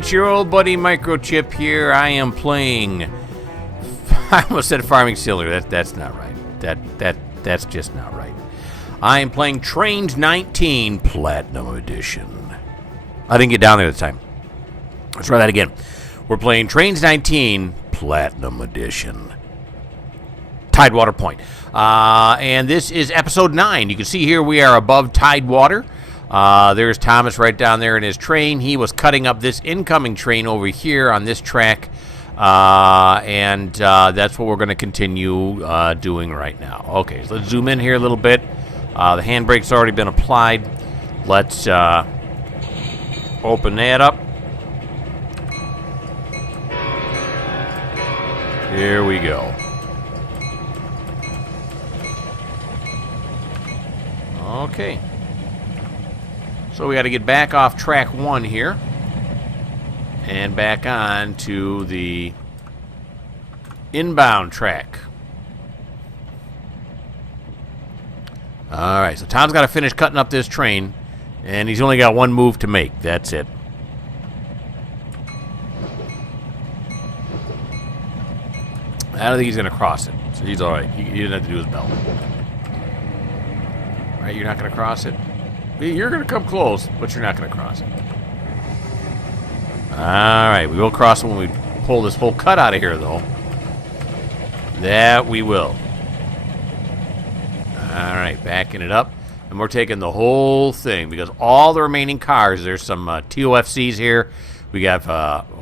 it's your old buddy Mikerowchip here. I am playing. I almost said Farming Simulator. That's not right. That's just not right. I am playing Trainz 19 Platinum Edition. I didn't get down there this time. Let's try that again. We're playing Trainz 19 Platinum Edition. Tidewater Point. And this is episode 9. You can see here we are above Tidewater. There's Thomas right down there in his train. He was cutting up this incoming train over here on this track. And that's what we're going to continue doing right now. Okay, so let's zoom in here a little bit. The handbrake's already been applied. Let's open that up. Here we go. Okay. So we got to get back off track 1 here. And back on to the inbound track. Alright, so Tom's got to finish cutting up this train. And he's only got one move to make. That's it. I don't think he's going to cross it. So he's alright. He doesn't have to do his belt. Right, you're not going to cross it? You're going to come close, but you're not going to cross it. Alright, we will cross it when we pull this whole cut out of here, though. That we will. Alright, backing it up. And we're taking the whole thing, because all the remaining cars, there's some TOFCs here. We have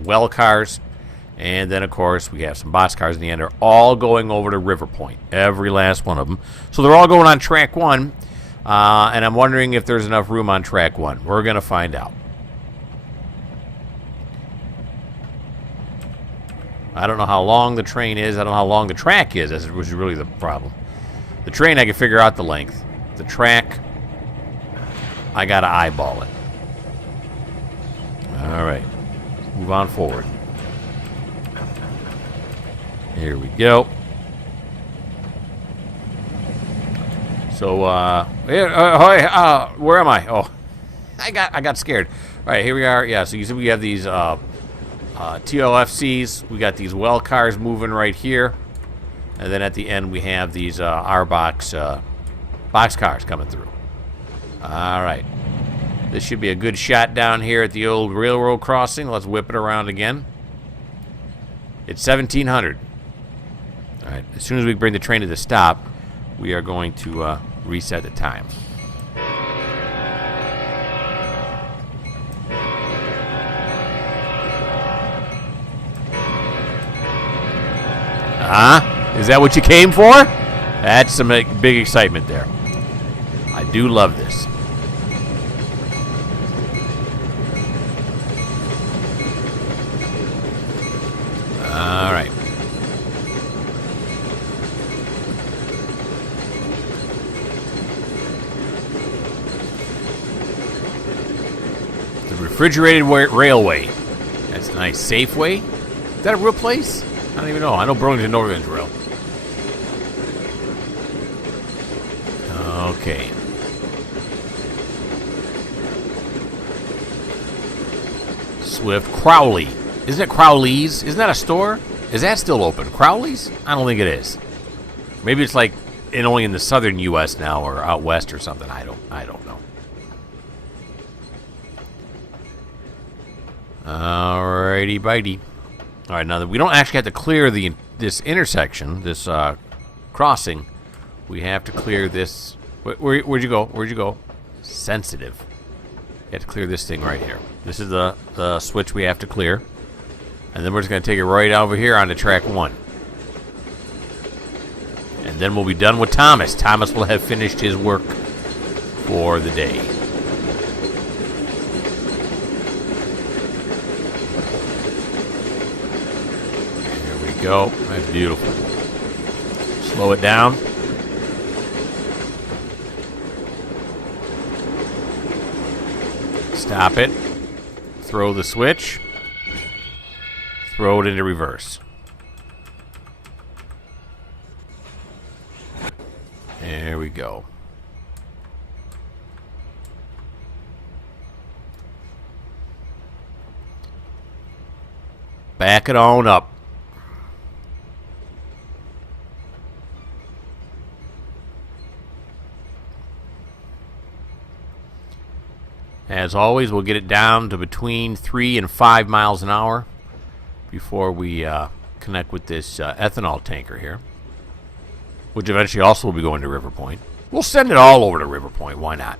well cars. And then, of course, we have some box cars in the end. They're all going over to River Point. Every last one of them. So they're all going on track 1. And I'm wondering if there's enough room on track 1. We're going to find out. I don't know how long the train is. I don't know how long the track is, which is really the problem. The train, I can figure out the length. The track, I got to eyeball it. All right. Move on forward. Here we go. So, where am I? Oh, I got scared. All right, here we are. Yeah, so you see we have these TOFCs. We got these well cars moving right here. And then at the end, we have these box cars coming through. All right. This should be a good shot down here at the old railroad crossing. Let's whip it around again. It's 1700. All right. As soon as we bring the train to the stop, we are going to reset the time. Is that what you came for? That's some big excitement there. I do love this. All right. The refrigerated railway. That's nice. Safeway? Is that a real place? I don't even know. I know Burlington Northern's real. Okay. Swift. Crowley. Isn't it Crowley's? Isn't that a store? Is that still open? Crowley's? I don't think it is. Maybe it's like only in the southern U.S. now, or out west or something. I don't know. Alrighty, bitey. All right, now that we don't actually have to clear this intersection, this crossing, we have to clear this. Where'd you go? Where'd you go? Sensitive. You have to clear this thing right here. This is the switch we have to clear. And then we're just going to take it right over here onto track 1. And then we'll be done with Thomas. Thomas will have finished his work for the day. There we go. That's beautiful. Slow it down. Stop it. Throw the switch. Throw it into reverse. There we go. Back it on up. As always, we'll get it down to between 3 and 5 miles an hour before we connect with this ethanol tanker here, which eventually also will be going to River Point. We'll send it all over to River Point. Why not?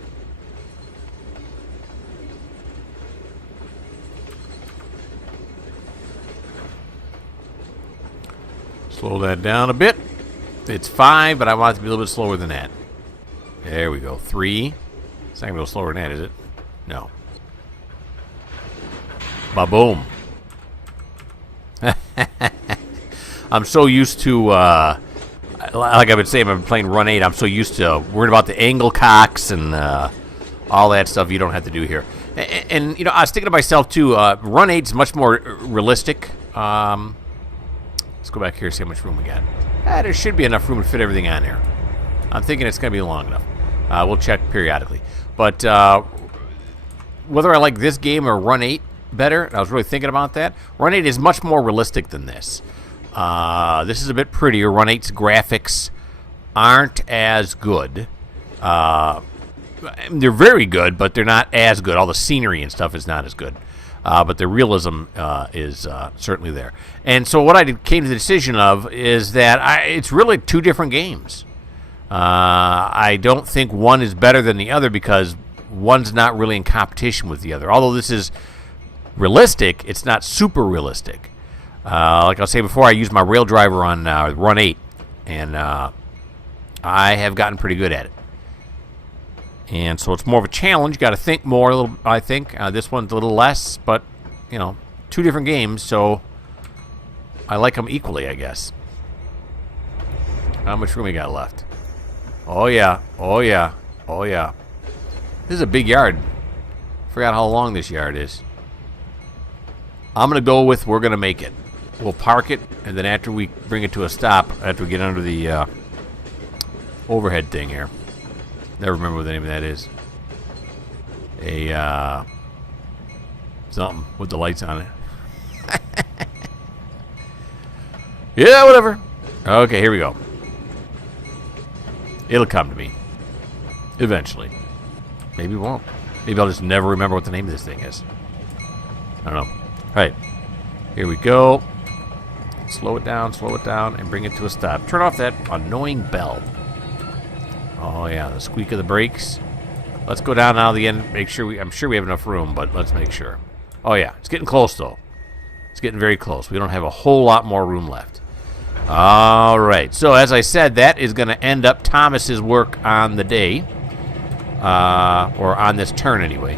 Slow that down a bit. It's 5, but I want it to be a little bit slower than that. There we go. 3. It's not going to go slower than that, is it? No. Ba-boom. I'm so used to, like I've been saying, I've been playing Run 8. I'm so used to worrying about the angle cocks and all that stuff you don't have to do here. And you know, I was thinking to myself, too, Run 8 is much more realistic. Let's go back here and see how much room we got. There should be enough room to fit everything on here. I'm thinking it's going to be long enough. We'll check periodically. But whether I like this game or Run 8 better, I was really thinking about that. Run 8 is much more realistic than this. This is a bit prettier. Run 8's graphics aren't as good. They're very good, but they're not as good. All the scenery and stuff is not as good. But the realism is certainly there. And so what I came to the decision of is that it's really two different games. I don't think one is better than the other because one's not really in competition with the other. Although this is realistic, it's not super realistic. Like I was saying before, I used my rail driver on Run 8, and I have gotten pretty good at it. And so it's more of a challenge. You got to think more, a little. I think this one's a little less, but you know, two different games, so I like them equally, I guess. How much room we got left? Oh yeah, oh yeah, oh yeah. This is a big yard. Forgot how long this yard is. I'm gonna go with we're gonna make it. We'll park it, and then after we bring it to a stop, after we get under the overhead thing here. Never remember what the name of that is. A something with the lights on it. Yeah, whatever. Okay, here we go. It'll come to me. Eventually. Maybe it won't. Maybe I'll just never remember what the name of this thing is. I don't know. All right. Here we go. Slow it down, and bring it to a stop. Turn off that annoying bell. Oh, yeah, the squeak of the brakes. Let's go down now to the end. Make sure I'm sure we have enough room, but let's make sure. Oh, yeah. It's getting close, though. It's getting very close. We don't have a whole lot more room left. All right. So, as I said, that is going to end up Thomas's work on the day. Or on this turn, anyway.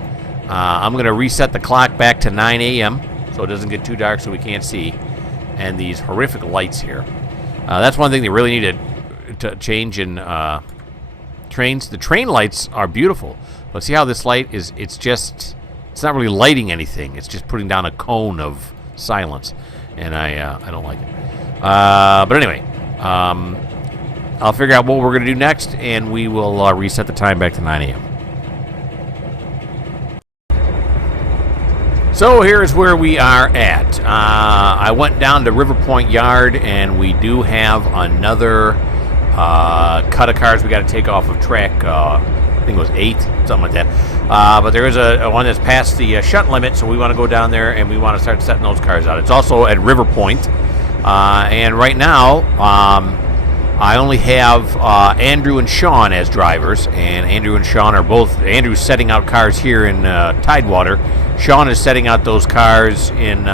I'm going to reset the clock back to 9 a.m. so it doesn't get too dark so we can't see. And these horrific lights here. That's one thing they really need to change in trains. The train lights are beautiful, but see how this light is? It's not really lighting anything. It's just putting down a cone of silence, and I don't like it. But anyway, I'll figure out what we're going to do next, and we will reset the time back to 9 a.m. So here's where we are at. I went down to River Point Yard, and we do have another cut of cars we got to take off of track. I think it was 8, something like that. But there is a one that's past the shunt limit, so we want to go down there and we want to start setting those cars out. It's also at River Point, and right now I only have Andrew and Sean as drivers, and Andrew and Sean are both. Andrew's setting out cars here in Tidewater. Sean is setting out those cars in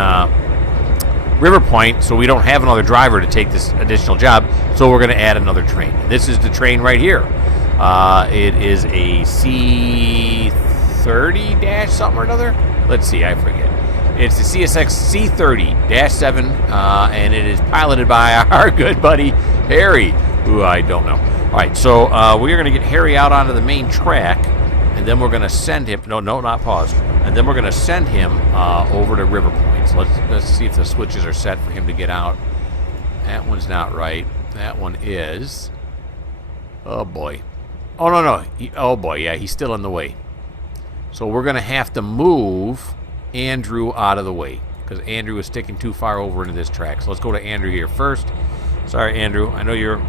River Point, so we don't have another driver to take this additional job, so we're going to add another train. This is the train right here. It is a C30- something or another. Let's see, I forget. It's the CSX C30-7, and it is piloted by our good buddy Harry, who I don't know. All right, so we are going to get Harry out onto the main track, and then we're going to send him. No, not pause. And then we're going to send him over to River Point. So let's see if the switches are set for him to get out. That one's not right. That one is. Oh boy. Oh no. Oh boy, yeah, he's still in the way. So we're going to have to move Andrew out of the way. because Andrew is sticking too far over into this track. So let's go to Andrew here first. Sorry, Andrew. I know you're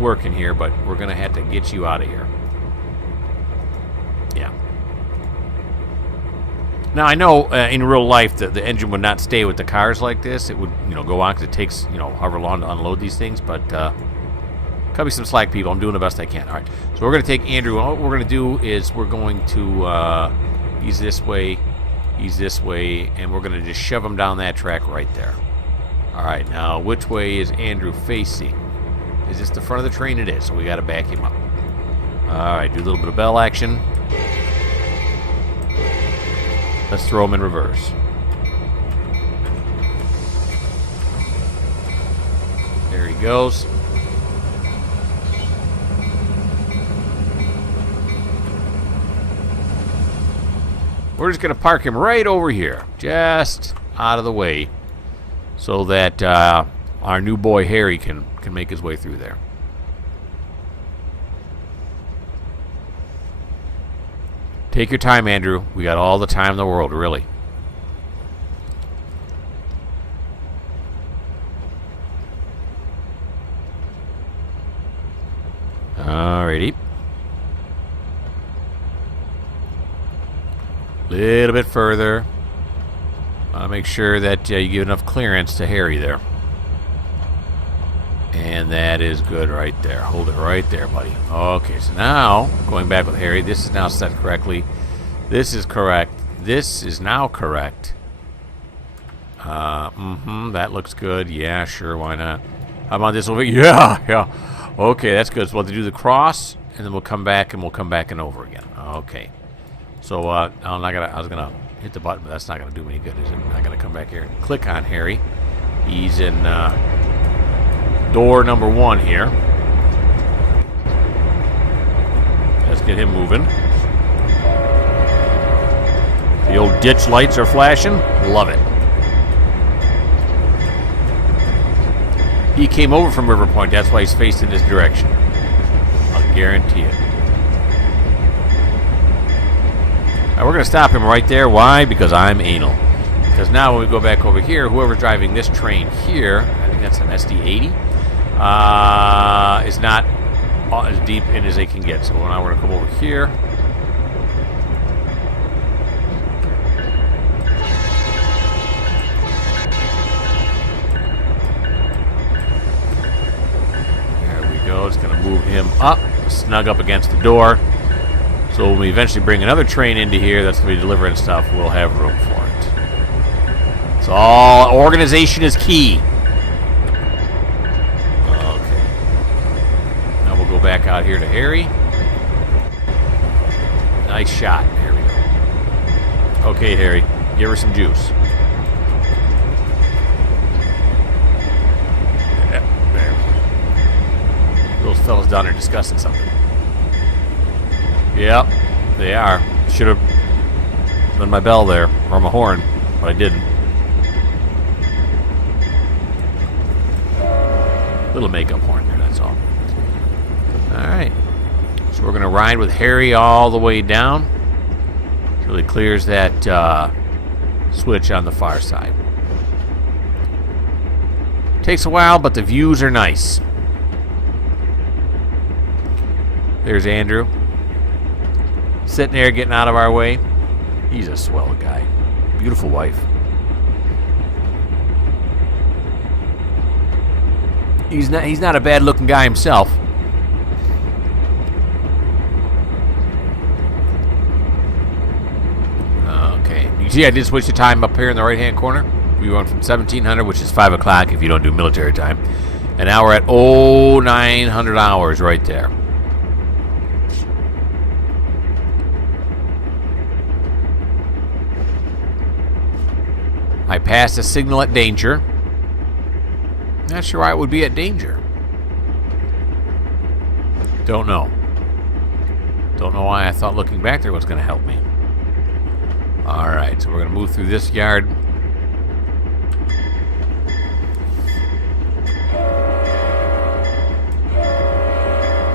working here, but we're going to have to get you out of here. Yeah. Now, I know in real life that the engine would not stay with the cars like this. It would, go on because it takes, however long to unload these things. But cut me some slack, people. I'm doing the best I can. All right. So we're going to take Andrew. And what we're going to do is we're going to, he's this way, and we're going to just shove him down that track right there. All right. Now, which way is Andrew facing? Is this the front of the train? It is. So we got to back him up. All right. Do a little bit of bell action. Let's throw him in reverse. There he goes. We're just going to park him right over here, just out of the way, so that our new boy Harry can make his way through there. Take your time, Andrew. We got all the time in the world, really. Alrighty. Little bit further. Make sure that you give enough clearance to Harry there. And that is good right there. Hold it right there, buddy. Okay, so now, going back with Harry, this is now set correctly. This is correct. This is now correct. That looks good. Yeah, sure, why not? How about this over here? Yeah. Okay, that's good. So we'll have to do the cross, and then we'll come back, and we'll come back and over again. Okay. So, I was gonna hit the button, but that's not gonna do me any good, is it? I'm gonna come back here and click on Harry. He's in, door number 1 here. Let's get him moving. The old ditch lights are flashing. Love it. He came over from River Point. That's why he's facing this direction. I'll guarantee it. Now we're going to stop him right there. Why? Because I'm anal. Because now when we go back over here, whoever's driving this train here, I think that's an SD80, is not as deep in as they can get. So now we're going to come over here. There we go. It's going to move him up, snug up against the door. So when we eventually bring another train into here that's going to be delivering stuff, we'll have room for it. So all organization is key. Back out here to Harry. Nice shot. There we go. Okay, Harry. Give her some juice. Yeah, there. Those fellas down there discussing something. Yep, they are. Should have done my bell there, or my horn, but I didn't. Little makeup horn there, that's all. Alright, so we're going to ride with Harry all the way down. Really clears that switch on the far side. Takes a while, but the views are nice. There's Andrew. Sitting there getting out of our way. He's a swell guy. Beautiful wife. He's not a bad looking guy himself. You see I did switch the time up here in the right-hand corner. We went from 1700, which is 5 o'clock if you don't do military time. And now we're at 0900 hours right there. I passed a signal at danger. Not sure why it would be at danger. Don't know. Don't know why I thought looking back there was going to help me. Alright, so we're going to move through this yard.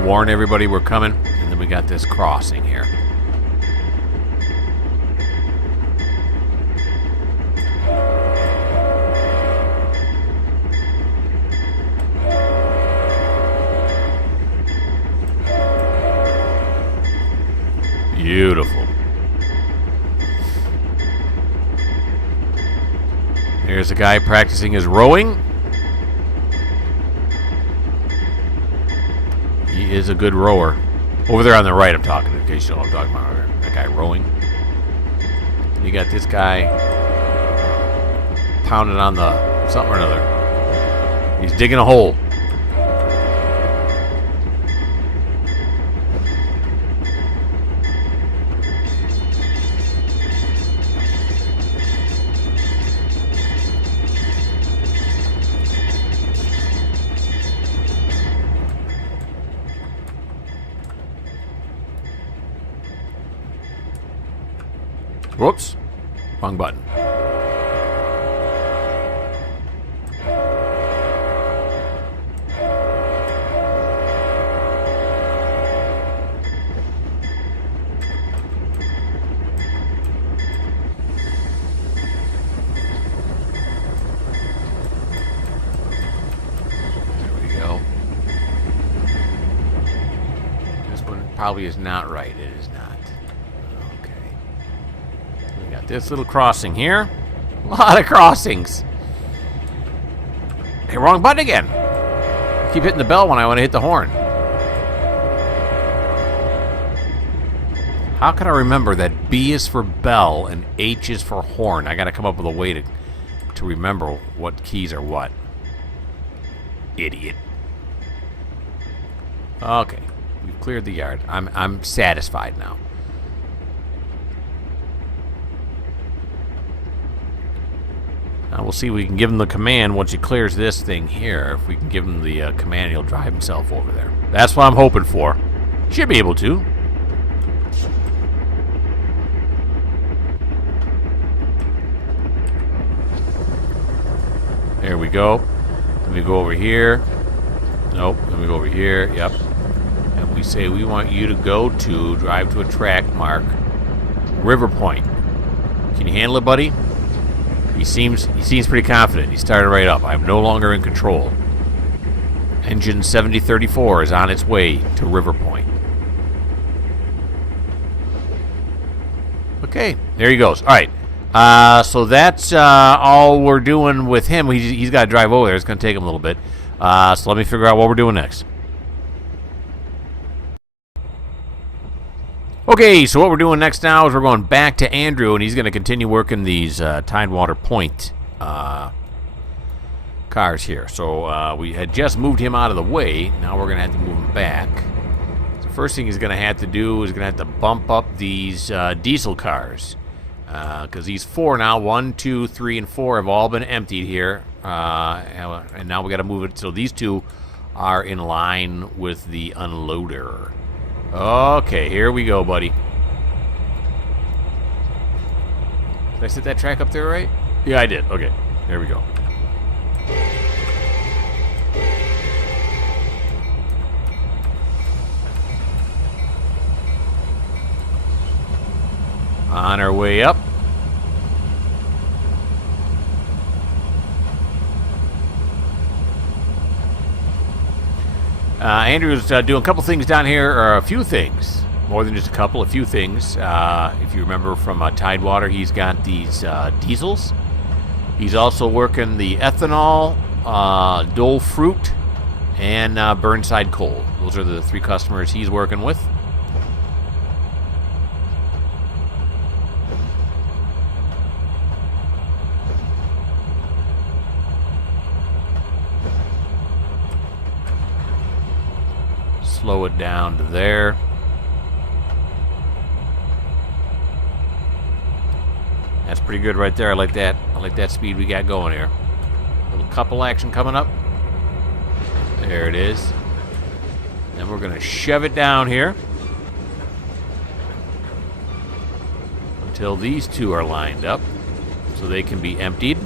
Warn everybody we're coming. And then we got this crossing here. Beautiful. Here's a guy practicing his rowing. He is a good rower. Over there on the right, I'm talking, in case you know what I'm talking about. That guy rowing. You got this guy pounding on the something or another. He's digging a hole. Whoops. Wrong button. There we go. This one probably is not right. It is not. This little crossing here. A lot of crossings. Hey, wrong button again. Keep hitting the bell when I want to hit the horn. How can I remember that B is for bell and H is for horn? I got to come up with a way to remember what keys are what. Idiot. Okay, we've cleared the yard. I'm satisfied now. Now we'll see if we can give him the command once he clears this thing here. If we can give him the command, he'll drive himself over there. That's what I'm hoping for. Should be able to. There we go. Let me go over here. Nope. Let me go over here. Yep. And we say we want you to drive to a track mark. River Point. Can you handle it, buddy? He seems pretty confident. He started right up. I'm no longer in control. Engine 7034 is on its way to River Point. Okay, there he goes. All right. So that's all we're doing with him. He's got to drive over there. It's going to take him a little bit. So let me figure out what we're doing next. Okay, so what we're doing next now is we're going back to Andrew, and he's going to continue working these Tidewater Point cars here. So we had just moved him out of the way. Now we're going to have to move him back. So first thing he's going to have to do is going to have to bump up these diesel cars. Because these four now, 1, 2, 3, and 4 have all been emptied here. And now we got to move it so these two are in line with the unloader. Okay, here we go, buddy. Did I set that track up there right? Yeah, I did. Okay, there we go. On our way up. Andrew's doing a couple things down here, or a few things. More than just a couple, a few things. If you remember from Tidewater, he's got these diesels. He's also working the ethanol, Dole fruit, and Burnside coal. Those are the 3 customers he's working with. Slow it down to there. That's pretty good right there. I like that. I like that speed we got going here. Little couple action coming up. There it is. Then we're going to shove it down here until these 2 are lined up so they can be emptied.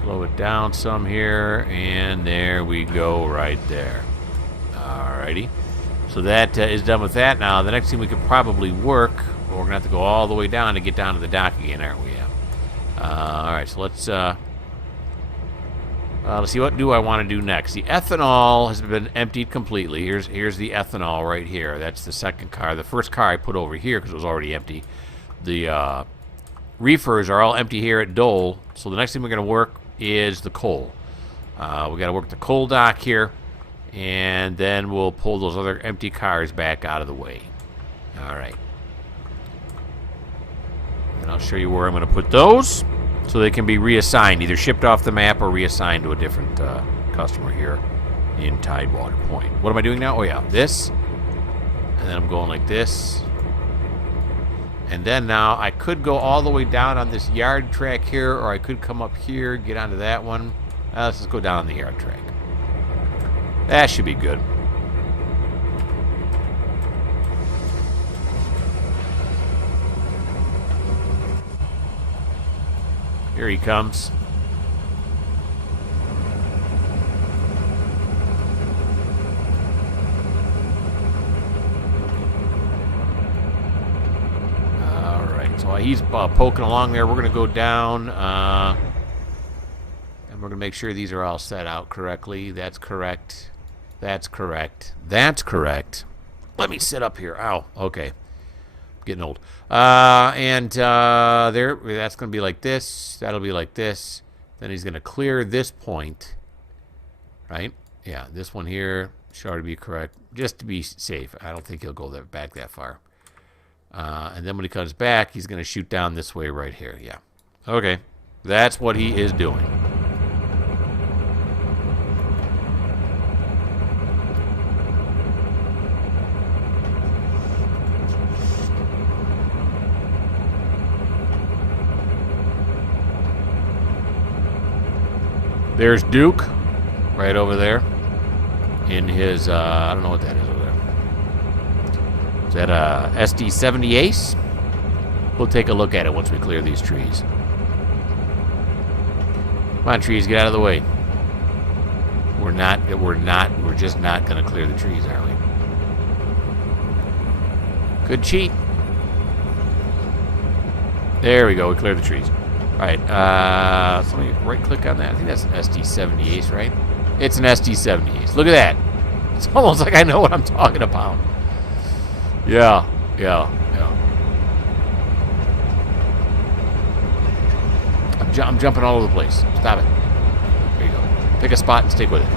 Slow it down some here, and there we go right there. Alrighty. So that is done with that. Now, the next thing we could probably work, we're going to have to go all the way down to get down to the dock again, aren't we? Alright, so let's... Let's see, what do I want to do next? The ethanol has been emptied completely. Here's the ethanol right here. That's the second car. The first car I put over here because it was already empty. The reefers are all empty here at Dole. So the next thing we're going to work is the coal. We got to work the coal dock here, and then we'll pull those other empty cars back out of the way. All right. And I'll show you where I'm going to put those, so they can be reassigned, either shipped off the map or reassigned to a different customer here in Tidewater Point. What am I doing now? Oh, yeah, this. And then I'm going like this. And then now I could go all the way down on this yard track here, or I could come up here, get onto that one. Let's just go down on the yard track. That should be good. Here he comes. All right, so he's poking along there. We're going to go down, and we're going to make sure these are all set out correctly. That's correct. That's correct. That's correct. Let me sit up here. Ow. Okay. Getting old. There, that's going to be like this. That'll be like this. Then he's going to clear this point. Right? Yeah, this one here should already be correct. Just to be safe. I don't think he'll go back that far. And then when he comes back, he's going to shoot down this way right here. Yeah. Okay. That's what he is doing. There's Duke, right over there, in his, I don't know what that is over there. Is that a SD70 Ace? We'll take a look at it once we clear these trees. Come on, trees, get out of the way. We're just not going to clear the trees, are we? Good cheat. There we go, we cleared the trees. All right, so let me right-click on that. I think that's an SD70 Ace, right? It's an SD70 Ace. Look at that. It's almost like I know what I'm talking about. Yeah. I'm jumping all over the place. Stop it. There you go. Pick a spot and stick with it.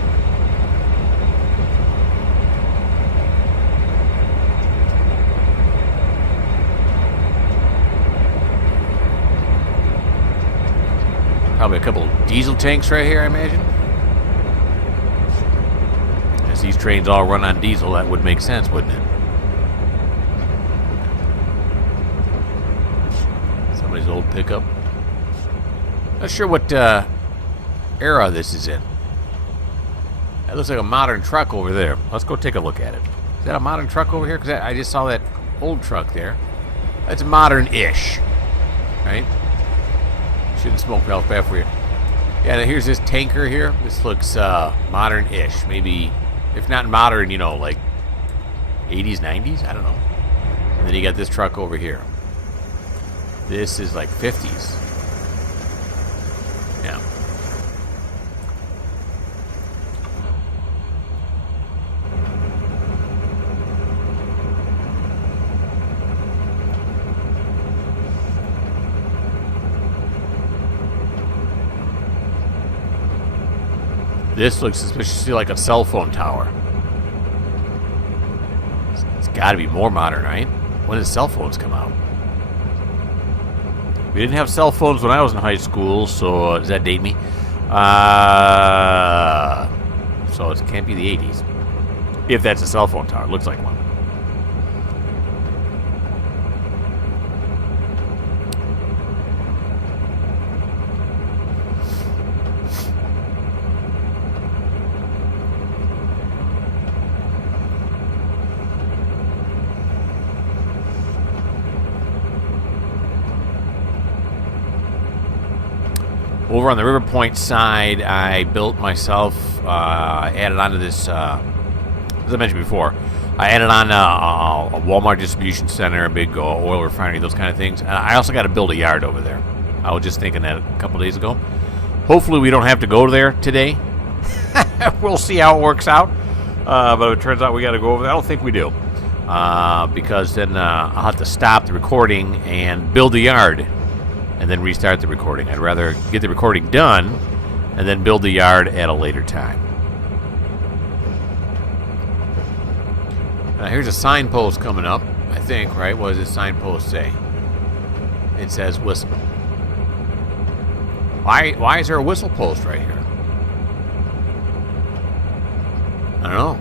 Probably a couple diesel tanks right here, I imagine. As these trains all run on diesel, that would make sense, wouldn't it? Somebody's old pickup. Not sure what era this is in. That looks like a modern truck over there. Let's go take a look at it. Is that a modern truck over here? Because I just saw that old truck there. That's modern-ish, right? Shouldn't smoke health bad for you. Yeah, now here's this tanker here. This looks modern-ish. Maybe, if not modern, you know, like 80s, 90s? I don't know. And then you got this truck over here. This is like 50s. Yeah. This looks suspiciously like a cell phone tower. It's got to be more modern, right? When did cell phones come out? We didn't have cell phones when I was in high school, so does that date me? So it can't be the 80s. If that's a cell phone tower. It looks like one. Over on the River Point side, I built myself, added onto this, as I mentioned before, I added on a Walmart distribution center, a big oil refinery, those kind of things. And I also got to build a yard over there. I was just thinking that a couple days ago. Hopefully we don't have to go there today. We'll see how it works out. But if it turns out we got to go over there, I don't think we do. Because then I'll have to stop the recording and build the yard and then restart the recording. I'd rather get the recording done and then build the yard at a later time. Now here's a signpost coming up, I think, right? What does this signpost say? It says whistle. Why is there a whistle post right here? I don't know.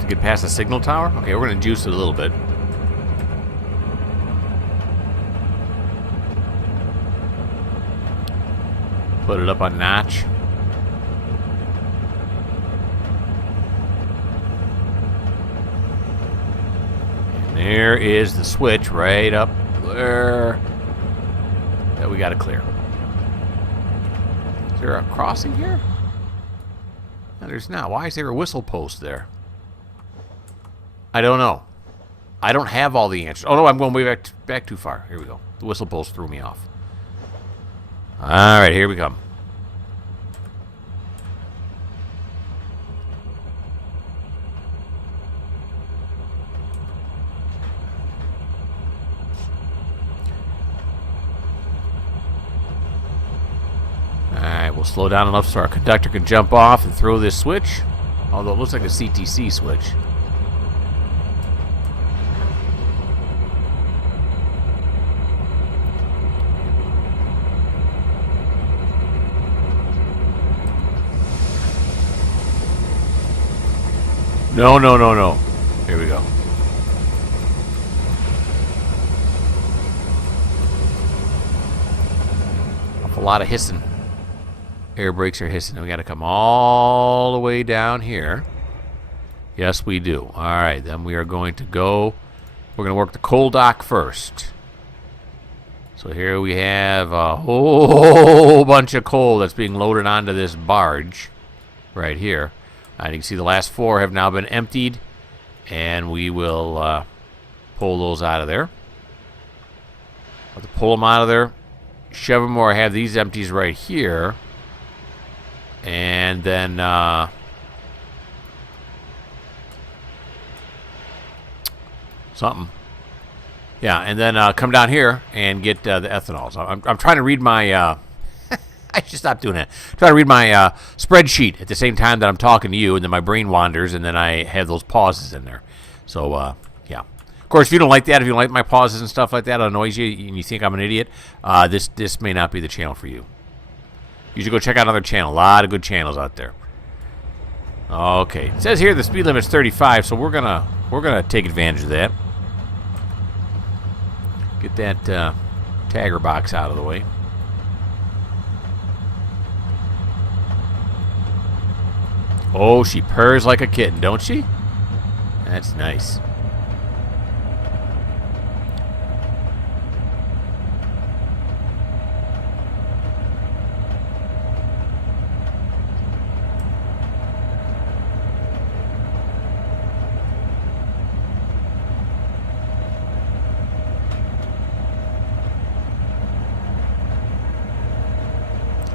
To get past the signal tower? Okay, we're going to juice it a little bit. Put it up a notch. And there is the switch right up there that we got to clear. Is there a crossing here? No, there's not. Why is there a whistle post there? I don't know. I don't have all the answers. Oh, no, I'm going way back too far. Here we go. The whistle post threw me off. All right, here we come. All right, we'll slow down enough so our conductor can jump off and throw this switch. Although it looks like a CTC switch. No, no, no, no. Here we go. A lot of hissing. Air brakes are hissing. We got to come all the way down here. Yes, we do. All right, then we are going to go. We're going to work the coal dock first. So here we have a whole bunch of coal that's being loaded onto this barge right here. And you can see the last 4 have now been emptied, and we will pull those out of there. I'll have to pull them out of there, shove them where I have these empties right here, and then something. Yeah, and then come down here and get the ethanol. So I'm trying to read my... I should stop doing that. Try to read my spreadsheet at the same time that I'm talking to you, and then my brain wanders, and then I have those pauses in there. So, yeah. Of course, if you don't like that, if you don't like my pauses and stuff like that, it annoys you, and you think I'm an idiot, this may not be the channel for you. You should go check out another channel. A lot of good channels out there. Okay. It says here the speed limit's 35, so we're gonna take advantage of that. Get that tagger box out of the way. Oh, she purrs like a kitten, don't she? That's nice.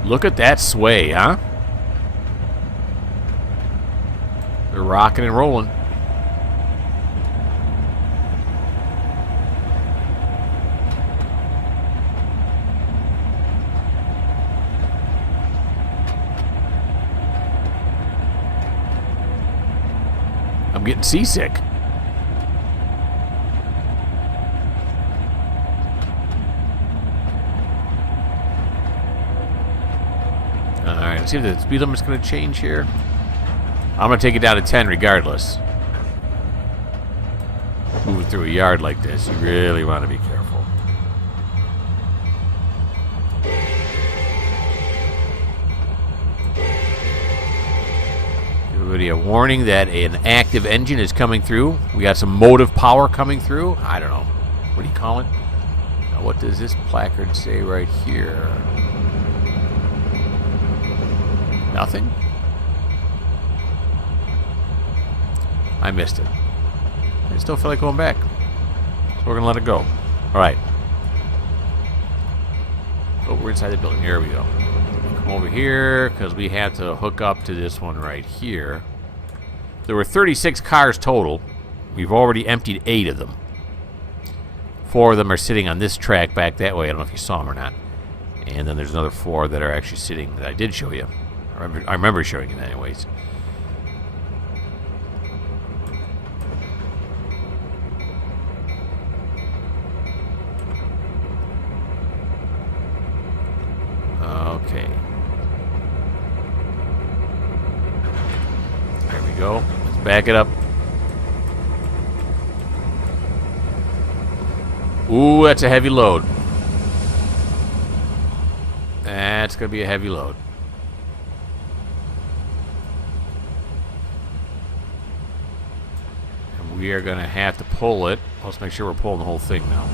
Look at that sway, huh? They're rocking and rolling. I'm getting seasick. Alright, let's see if the speed limit's going to change here. I'm going to take it down to 10 regardless. Moving through a yard like this, you really want to be careful. Everybody a warning that an active engine is coming through. We got some motive power coming through. I don't know. What do you call it? Now, what does this placard say right here? Nothing? I missed it. I still feel like going back. So we're going to let it go. All right. Oh, we're inside the building. Here we go. Come over here, because we have to hook up to this one right here. There were 36 cars total. We've already emptied 8 of them. 4 of them are sitting on this track back that way. I don't know if you saw them or not. And then there's another 4 that are actually sitting that I did show you. I remember showing you that anyways. Okay. There we go. Let's back it up. Ooh, that's a heavy load. That's going to be a heavy load. And we are going to have to pull it. Let's make sure we're pulling the whole thing now.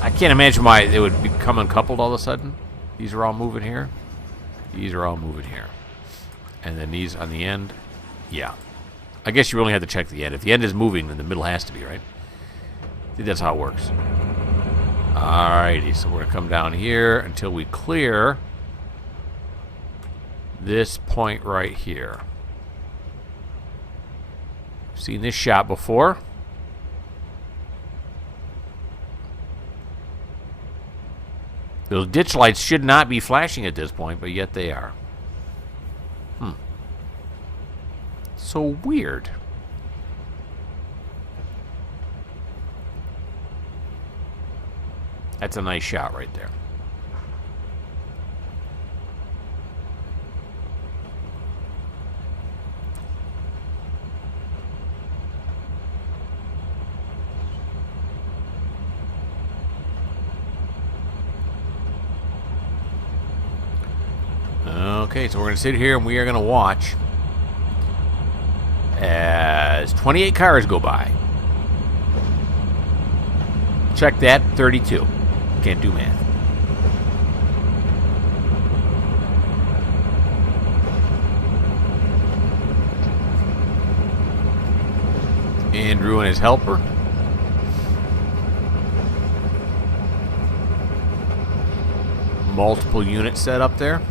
I can't imagine why it would become uncoupled all of a sudden. These are all moving here. These are all moving here. And then these on the end. Yeah. I guess you only have to check the end. If the end is moving, then the middle has to be, right? I think that's how it works. Alrighty, so we're going to come down here until we clear this point right here. Seen this shot before. Those ditch lights should not be flashing at this point, but yet they are. So weird. That's a nice shot right there. Okay, so we're going to sit here and we are going to watch as 28 cars go by. Check that, 32. Can't do math. Andrew and his helper. Multiple units set up there.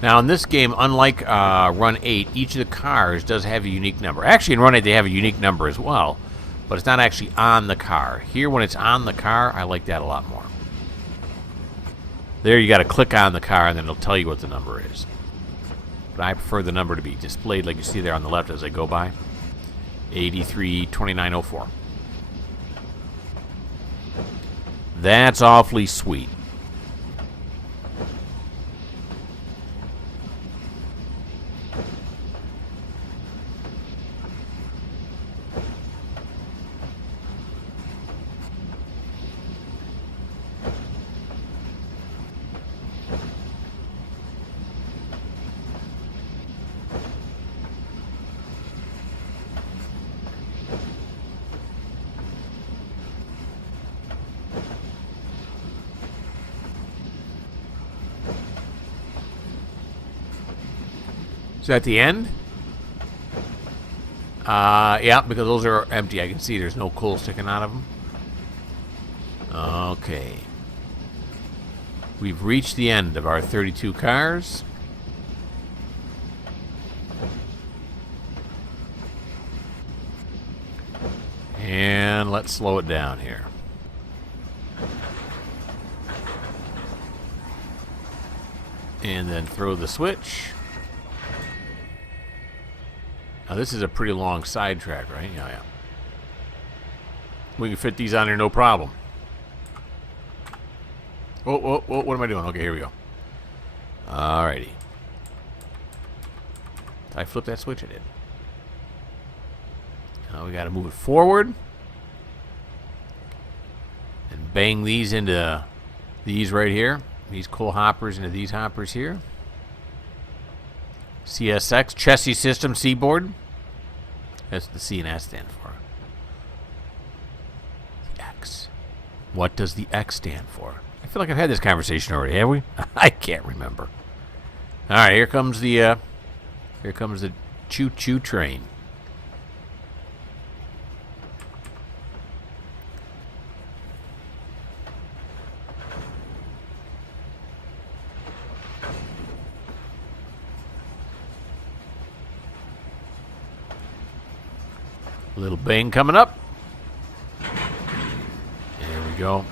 Now, in this game, unlike Run 8, each of the cars does have a unique number. Actually, in Run 8, they have a unique number as well, but it's not actually on the car. Here, when it's on the car, I like that a lot more. There, you got to click on the car, and then it'll tell you what the number is. But I prefer the number to be displayed like you see there on the left as I go by. 832904. That's awfully sweet. So at the end, yeah, because those are empty. I can see there's no coal sticking out of them. Okay. We've reached the end of our 32 cars. And let's slow it down here. And then throw the switch. Now, this is a pretty long sidetrack, right? Yeah, yeah. We can fit these on there, no problem. Oh, what am I doing? Okay, here we go. Alrighty. Did I flip that switch? I did. Now we got to move it forward. And bang these into these right here. These coal hoppers into these hoppers here. CSX, chassis system, seaboard. That's what the C and S stand for. The X. What does the X stand for? I feel like I've had this conversation already, have we? I can't remember. All right, here comes the choo-choo train. Little bang coming up. There we go.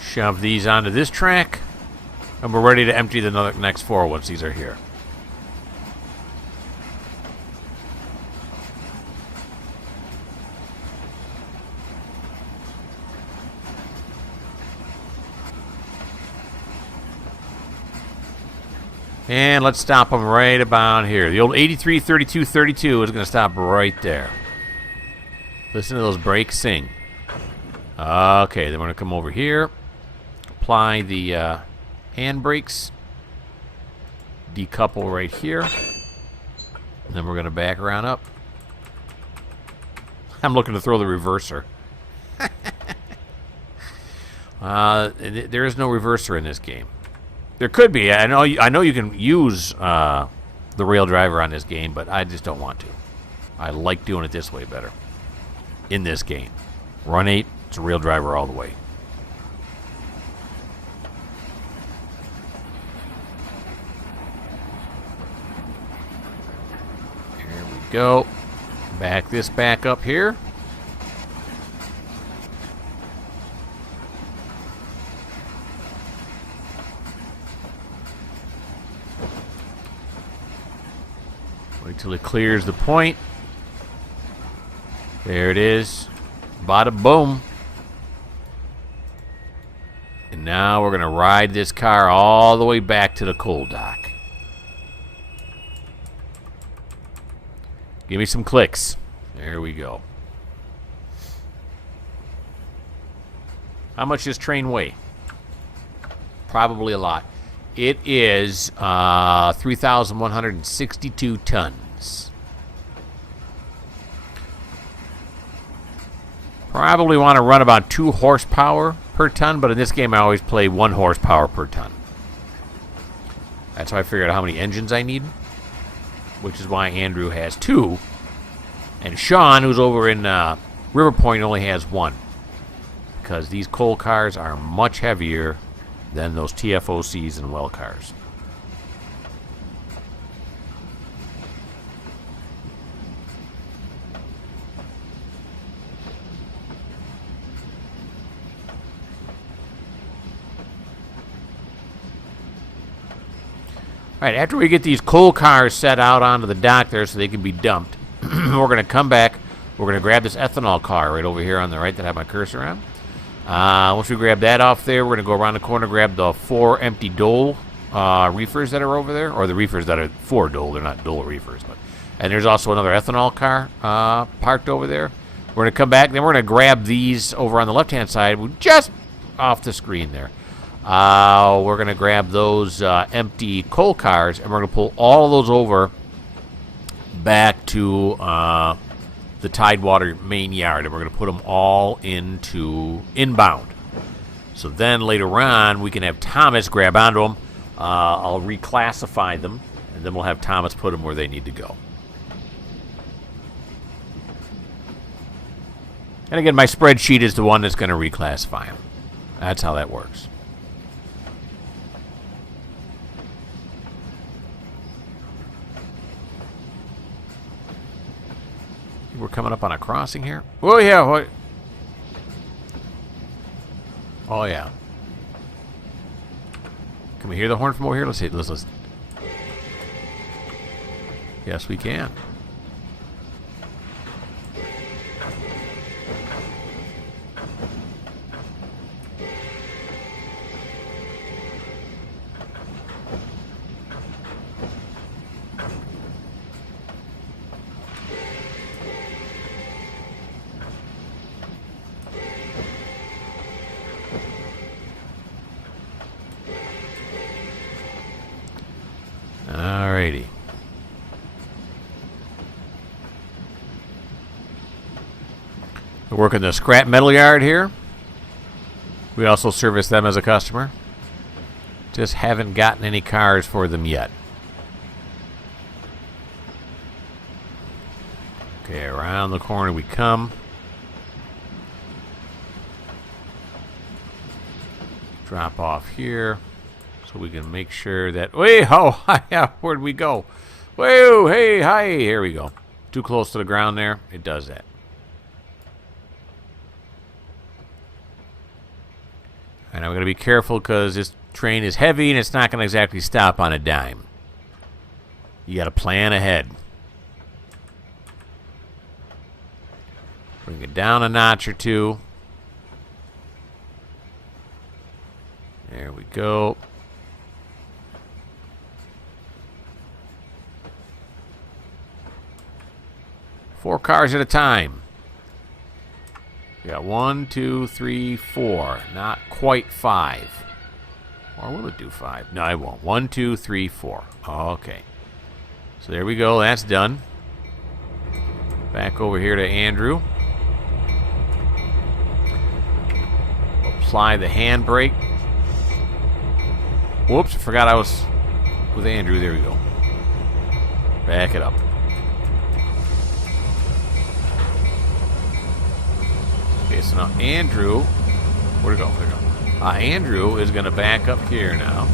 Shove these onto this track, and we're ready to empty the next 4 once these are here. And let's stop them right about here. The old 83, 32, 32 is going to stop right there. Listen to those brakes sing. Okay, then we're going to come over here. Apply the hand brakes. Decouple right here. And then we're going to back around up. I'm looking to throw the reverser. There is no reverser in this game. There could be. I know you can use the rail driver on this game, but I just don't want to. I like doing it this way better. In this game. Run 8, it's a rail driver all the way. Here we go. Back this back up here. Wait till it clears the point. There it is. Bada boom. And now we're going to ride this car all the way back to the coal dock. Give me some clicks. There we go. How much does train weigh? Probably a lot. It is 3,162 tons. Probably want to run about 2 horsepower per ton, but in this game I always play 1 horsepower per ton. That's how I figured out how many engines I need, which is why Andrew has 2. And Sean, who's over in River Point, only has 1. Because these coal cars are much heavier than those TFOCs and well cars. All right, after we get these coal cars set out onto the dock there so they can be dumped, we're going to come back. We're going to grab this ethanol car right over here on the right that I have my cursor on. Once we grab that off there, we're going to go around the corner, grab the 4 empty Dole reefers that are over there, or the reefers that are 4 Dole. They're not Dole reefers. And there's also another ethanol car parked over there. We're going to come back. Then we're going to grab these over on the left-hand side, just off the screen there. We're going to grab those empty coal cars, and we're going to pull all of those over back to the Tidewater main yard, and we're going to put them all into inbound. So then later on, we can have Thomas grab onto them. I'll reclassify them, and then we'll have Thomas put them where they need to go. And again, my spreadsheet is the one that's going to reclassify them. That's how that works. We're coming up on a crossing here. Oh, yeah. What? Oh, yeah. Can we hear the horn from over here? Let's see. Let's listen. Yes, we can. We work in the scrap metal yard here. We also service them as a customer. Just haven't gotten any cars for them yet. Okay, around the corner we come. Drop off here so we can make sure that... Wait, oh, where'd we go? Whoa, hey, hi, here we go. Too close to the ground there. It does that. And I'm going to be careful because this train is heavy and it's not going to exactly stop on a dime. You got to plan ahead. Bring it down a notch or two. There we go. Four cars at a time. We got 1, 2, 3, 4. Not quite 5. Or will it do 5? No, it won't. 1, 2, 3, 4. Okay. So there we go. That's done. Back over here to Andrew. Apply the handbrake. Whoops, I forgot I was with Andrew. There we go. Back it up. Okay, so now Andrew, where'd it go? There we go. Andrew is going to back up here now.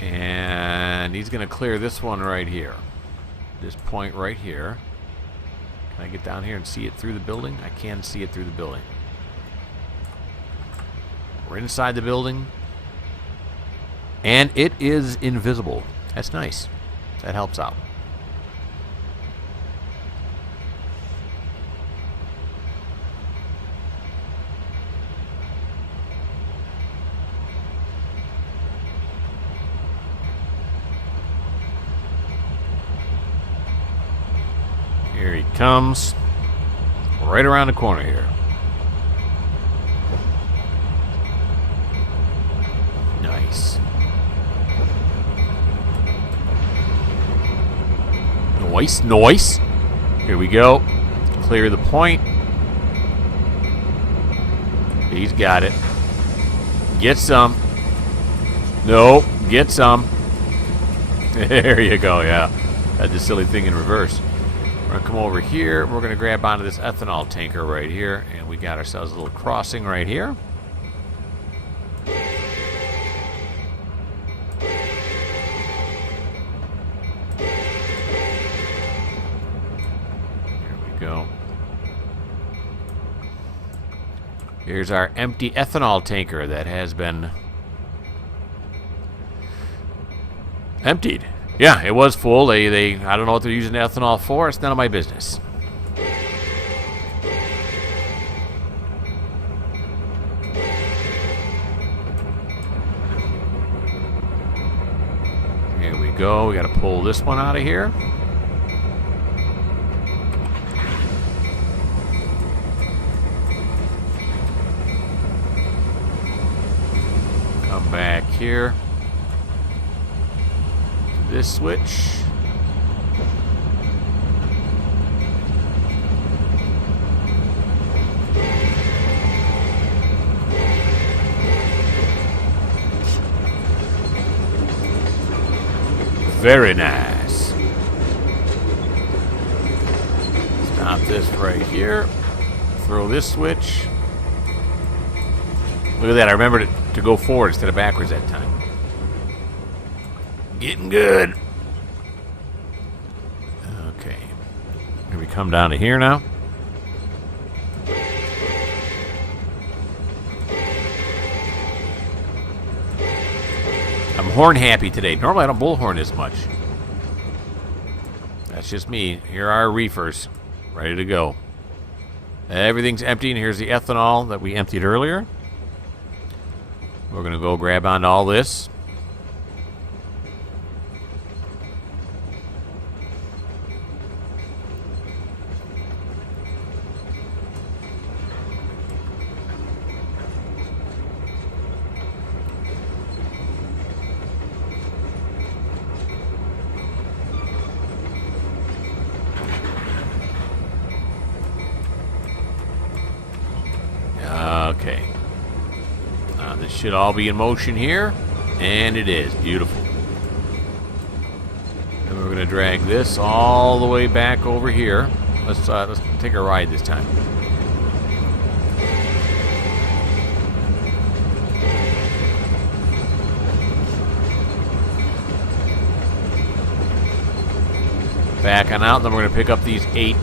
And he's going to clear this one right here. This point right here. Can I get down here and see it through the building? I can see it through the building. We're inside the building. And it is invisible. That's nice. That helps out. Here he comes. Right around the corner here. Nice. Nice, nice. Here we go. Clear the point. He's got it. Get some. No, get some. There you go, yeah. Had this silly thing in reverse. We're going to come over here. We're going to grab onto this ethanol tanker right here. And we got ourselves a little crossing right here. Go. Here's our empty ethanol tanker that has been emptied. Yeah, it was full. They I don't know what they're using the ethanol for. It's none of my business. Here we go. We got to pull this one out of here. Come back here. This switch. Very nice. Stop this right here. Throw this switch. Look at that. I remembered to go forward instead of backwards that time. Getting good. Okay. Here we come down to here now. I'm horn happy today. Normally I don't bullhorn as much. That's just me. Here are our reefers. Ready to go. Everything's empty, and here's the ethanol that we emptied earlier. We're going to go grab onto all this. should all be in motion here. And it is. Beautiful. And we're going to drag this all the way back over here. Let's take a ride this time. Back on out, then we're going to pick up these 8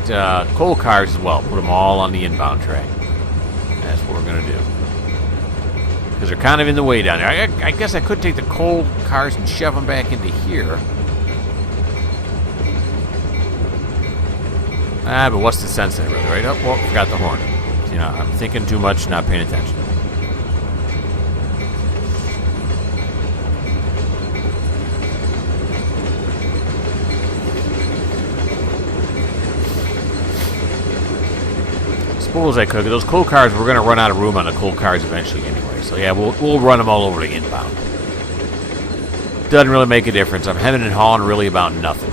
coal cars as well. Put them all on the inbound track. That's what we're going to do. Because they're kind of in the way down there. I guess I could take the coal cars and shove them back into here. But what's the sense in it, really, right? Oh, well, forgot the horn. You know, I'm thinking too much, not paying attention. As I could. Those coal cars, we're going to run out of room on the coal cars eventually anyway. So yeah, we'll run them all over the inbound. Doesn't really make a difference. I'm hemming and hawing really about nothing.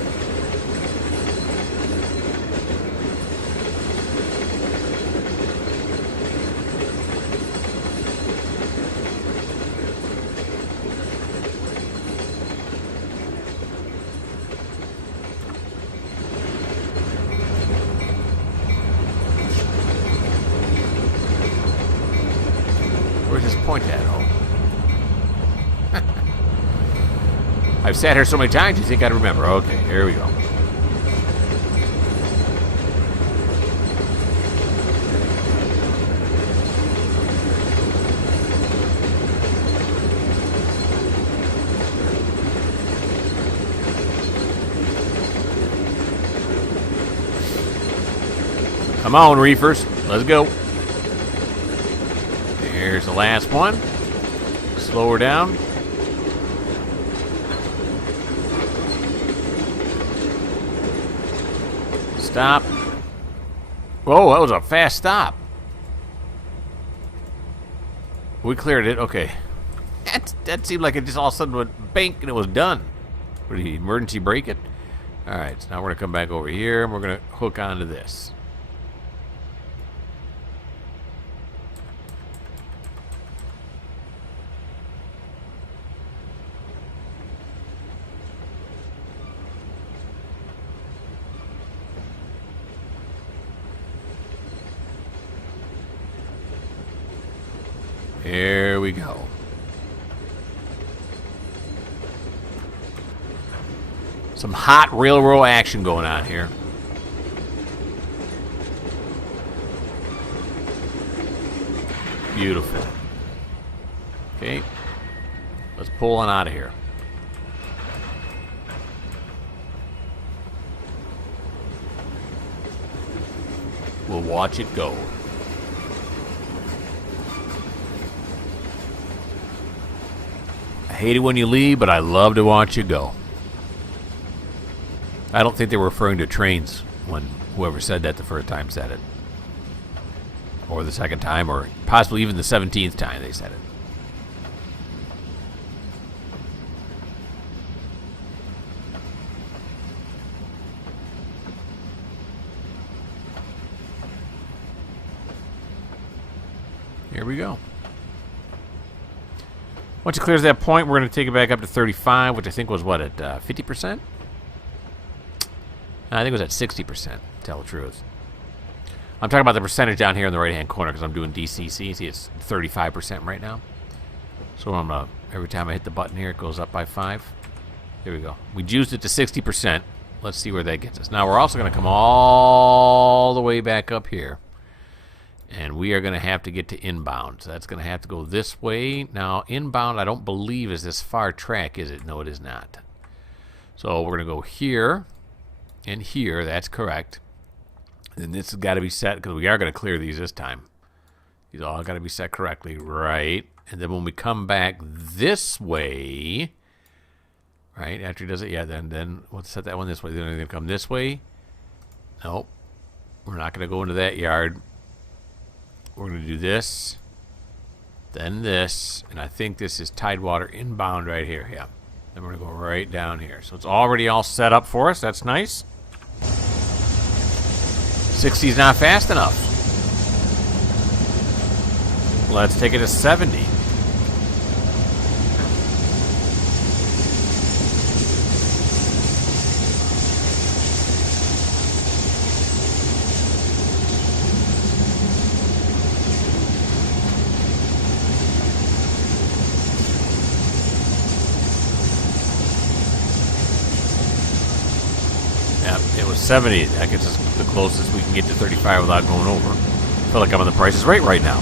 Where's this point at? Oh. I've sat here so many times, you think I'd remember. Okay, here we go. Come on, reefers. Let's go. Here's the last one. Slow her down. Stop. Whoa, that was a fast stop. We cleared it. Okay. That seemed like it just all of a sudden went bank and it was done. What did he emergency brake it? Alright, so now we're going to come back over here and we're going to hook onto this. Here we go. Some hot railroad action going on here. Beautiful. Okay. Let's pull on out of here. We'll watch it go. I hate it when you leave, but I love to watch you go. I don't think they were referring to Trainz when whoever said that the first time said it. Or the second time, or possibly even the 17th time they said it. Here we go. Once it clears that point, we're going to take it back up to 35, which I think was, what, at 50%? I think it was at 60%, to tell the truth. I'm talking about the percentage down here in the right-hand corner because I'm doing DCC. See, it's 35% right now. So I'm every time I hit the button here, it goes up by 5. Here we go. We juiced it to 60%. Let's see where that gets us. Now, we're also going to come all the way back up here. And we are going to have to get to inbound. So that's going to have to go this way. Now, inbound, I don't believe is this far track, is it? No, it is not. So we're going to go here and here. That's correct. And this has got to be set because we are going to clear these this time. These all got to be set correctly, right? And then when we come back this way, right, after he does it, yeah, then we'll set that one this way. Then we're going to come this way. Nope. We're not going to go into that yard. We're going to do this, then this, and I think this is Tidewater inbound right here. Yeah. Then we're going to go right down here. So it's already all set up for us. That's nice. 60's not fast enough. Let's take it to 70. Yep, it was 70. That gets us the closest we can get to 35 without going over. I feel like I'm on the Price is Right right now.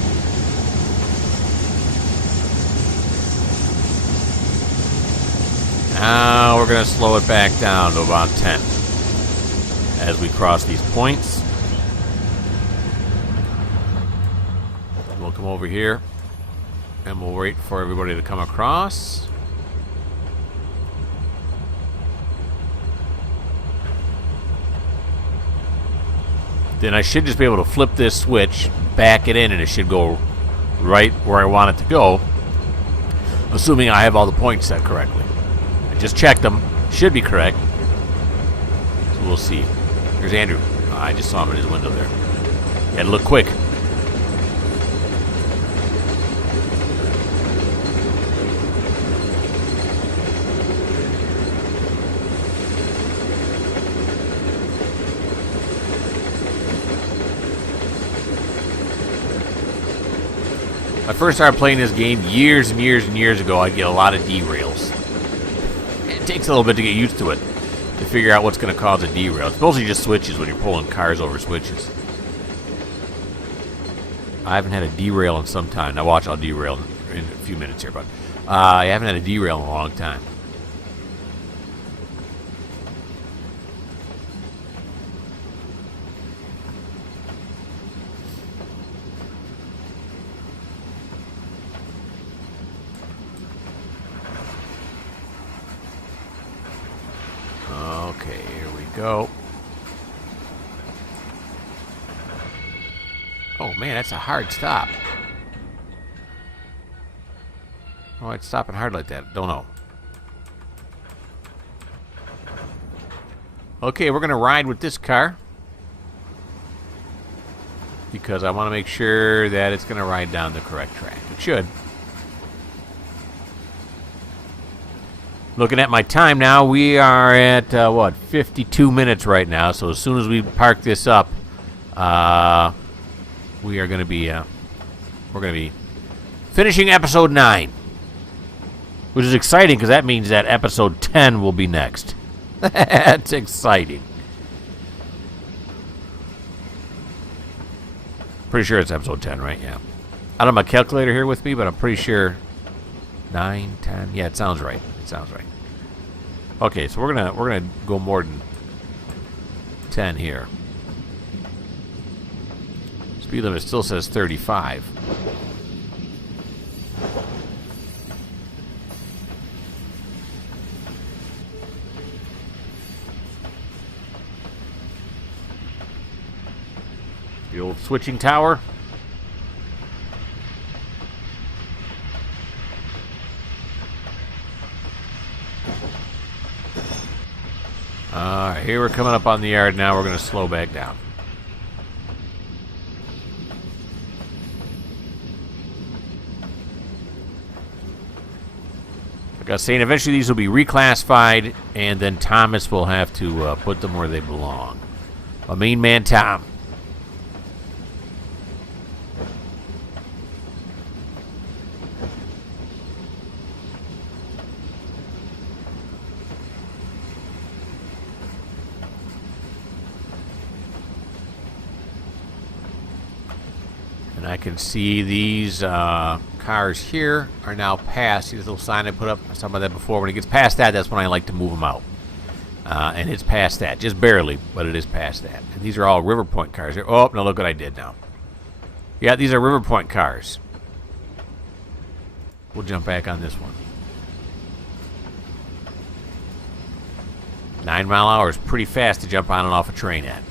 Now we're going to slow it back down to about 10 as we cross these points. We'll come over here and we'll wait for everybody to come across. Then I should just be able to flip this switch, back it in, and it should go right where I want it to go, assuming I have all the points set correctly. I just checked them. Should be correct. So we'll see. Here's Andrew. I just saw him in his window there. You had to look quick. I first started playing this game years and years and years ago. I'd get a lot of derails. It takes a little bit to get used to it, to figure out what's going to cause a derail. It's mostly just switches when you're pulling cars over switches. I haven't had a derail in some time. Now watch, I'll derail in a few minutes here, but I haven't had a derail in a long time. Okay, here we go. Oh man, that's a hard stop. Oh, it's stopping hard like that. Don't know. Okay, we're gonna ride with this car because I want to make sure that it's gonna ride down the correct track. It should. Looking at my time now, we are at, what, 52 minutes right now. So as soon as we park this up, we are going to be, we're going to be finishing episode 9. Which is exciting because that means that episode 10 will be next. That's exciting. Pretty sure it's episode 10, right? Yeah. I don't have my calculator here with me, but I'm pretty sure 9, 10. Yeah, it sounds right. It sounds right. Okay, so we're gonna go more than 10 here. Speed limit still says 35. The old switching tower. Here we're coming up on the yard now. We're going to slow back down. Like I was saying, eventually these will be reclassified, and then Thomas will have to put them where they belong. My main man, Tom. And I can see these cars here are now past. See this little sign I put up? I was talking about that before. When it gets past that, that's when I like to move them out. And it's past that. Just barely, but it is past that. And these are all River Point cars. Oh, no, look what I did now. Yeah, these are River Point cars. We'll jump back on this one. 9 mile an hour is pretty fast to jump on and off a train at.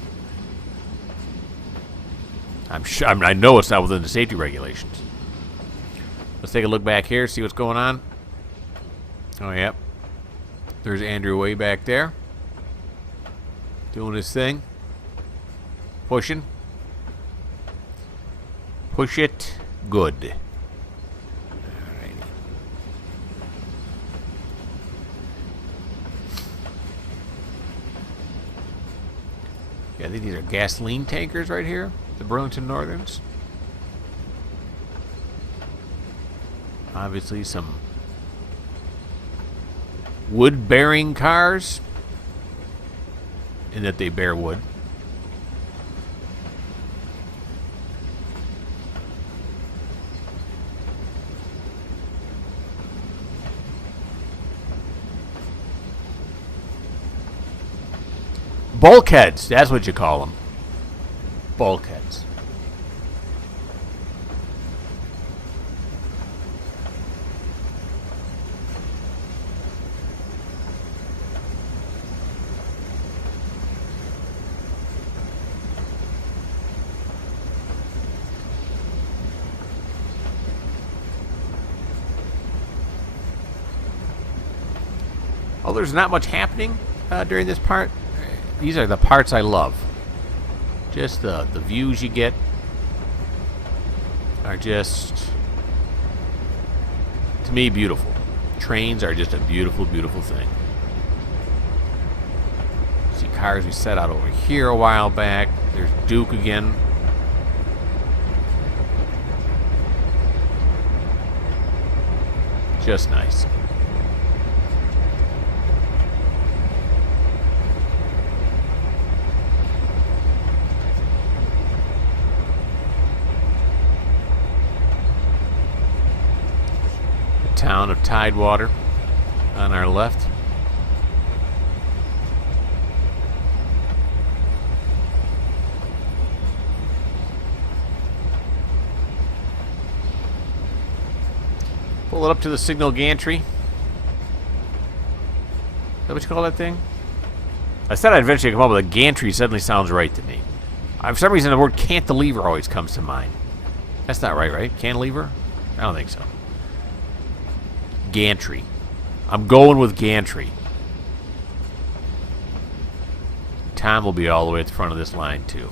I'm sure, I know it's not within the safety regulations. Let's take a look back here, see what's going on. Oh, yep. There's Andrew way back there. Doing his thing. Pushing. Push it. Good. Alrighty. Yeah, I think these are gasoline tankers right here. The Burlington Northerns. Obviously some wood-bearing cars. in that they bear wood. Bulkheads, that's what you call them. Bulkheads. Oh, there's not much happening during this part. These are the parts I love. Just the views you get are just, to me, beautiful. Trains are just a beautiful, beautiful thing. See cars we set out over here a while back. There's Duke again. Just nice. Town of Tidewater on our left. Pull it up to the signal gantry. Is that what you call that thing? I said I'd eventually come up with a gantry. Suddenly sounds right to me. For some reason the word cantilever always comes to mind. That's not right, right? Cantilever? I don't think so. Gantry. I'm going with gantry. Tom will be all the way at the front of this line too.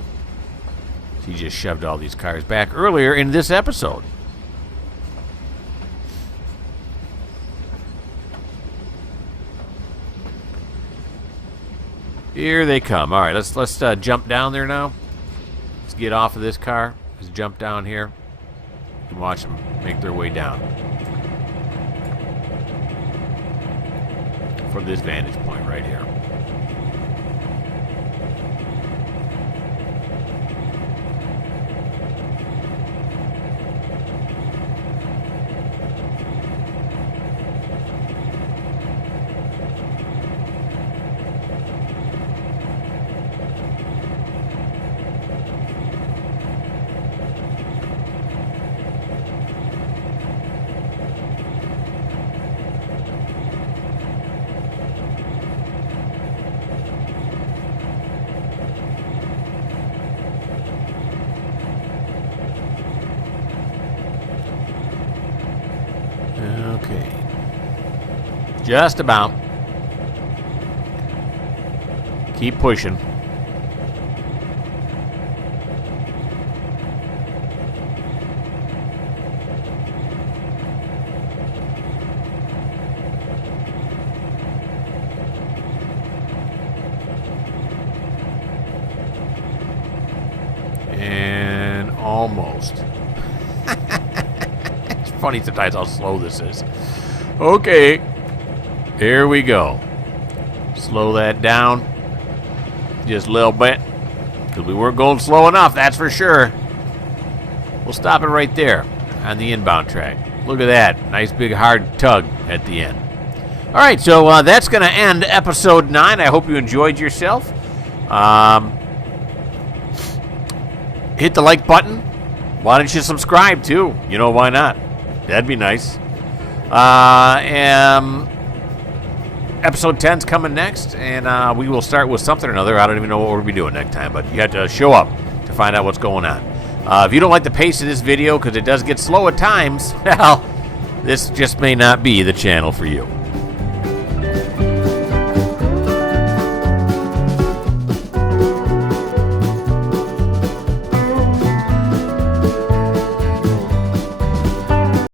He just shoved all these cars back earlier in this episode. Here they come. All right, let's jump down there now. Let's get off of this car. Let's jump down here and watch them make their way down. From this vantage point right here. Okay. Just about. Keep pushing. And almost. It's funny sometimes how slow this is. Okay. Here we go. Slow that down. Just a little bit. Because we weren't going slow enough, that's for sure. We'll stop it right there on the inbound track. Look at that. Nice big hard tug at the end. All right, so that's going to end episode 9. I hope you enjoyed yourself. Hit the like button. Why don't you subscribe too? You know, why not? That'd be nice. Episode 10's coming next, and we will start with something or another. I don't even know what we'll be doing next time, but you have to show up to find out what's going on. If you don't like the pace of this video, because it does get slow at times, well, this just may not be the channel for you.